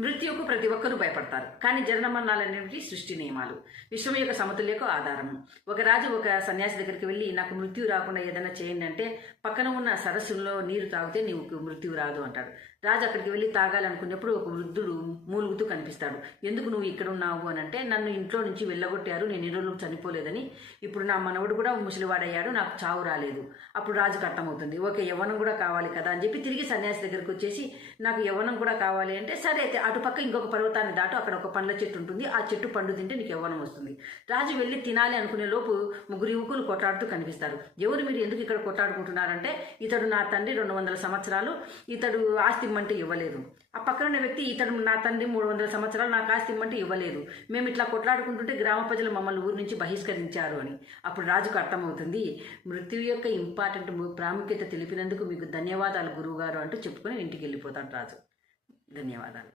మృత్యువుకు ప్రతి ఒక్కరూ భయపడతారు. కానీ జన మరణాలు అనేవి సృష్టి నియమాలు. విశ్వం యొక్క సమతుల్యకు ఆధారము ఒక రాజు ఒక సన్యాసి దగ్గరికి వెళ్ళి నాకు మృత్యు రాకుండా ఏదైనా చేయండి అంటే పక్కన ఉన్న సరస్సులో నీరు తాగితే నీకు మృత్యువు రాదు అంటాడు. రాజు అక్కడికి వెళ్ళి తాగాలనుకున్నప్పుడు ఒక వృద్ధుడు మూలుగుతూ కనిపిస్తాడు. ఎందుకు నువ్వు ఇక్కడ ఉన్నావు? అని అంటే నన్ను ఇంట్లో నుంచి వెళ్ళగొట్టారు. నేను ఎన్ని రోజులు చనిపోలేదని. ఇప్పుడు నా మనవడు కూడా ముసలివాడయ్యాడు. నాకు చావు రాలేదు. అప్పుడు రాజుకు అర్థమవుతుంది. ఓకే యవ్వనం కూడా కావాలి కదా అని చెప్పి తిరిగి సన్యాసి దగ్గరికి వచ్చేసి నాకు యవ్వనం కూడా కావాలి అంటే సరే అయితే అటుపక్క ఇంకొక పర్వతాన్ని దాటు అక్కడ ఒక పండ్ల చెట్టు ఉంటుంది. ఆ చెట్టు పండు తింటే నీకు యవ్వనం వస్తుంది. రాజు వెళ్ళి తినాలి అనుకునే లోపు ముగ్గురు యువకులు కొట్లాడుతూ కనిపిస్తారు. ఎవరు మీరు ఎందుకు ఇక్కడ కొట్లాడుకుంటున్నారంటే ఇతడు నా తండ్రి రెండు వందల సంవత్సరాలు ఇతడు ఆస్తి ఇమ్మంటే ఇవ్వలేదు. ఆ పక్కన ఉన్న వ్యక్తి ఇతడు నా తండ్రి మూడు వందల సంవత్సరాలు నాకు ఆస్తి ఇమ్మంటే ఇవ్వలేదు. మేము ఇట్లా కొట్లాడుకుంటుంటే గ్రామ ప్రజలు మమ్మల్ని ఊరి నుంచి బహిష్కరించారు అని. అప్పుడు రాజుకు అర్థమవుతుంది మృత్యు యొక్క ఇంపార్టెంట్ ప్రాముఖ్యత తెలిపినందుకు మీకు ధన్యవాదాలు గురువుగారు అంటూ చెప్పుకొని ఇంటికి వెళ్ళిపోతాడు రాజు. ధన్యవాదాలు.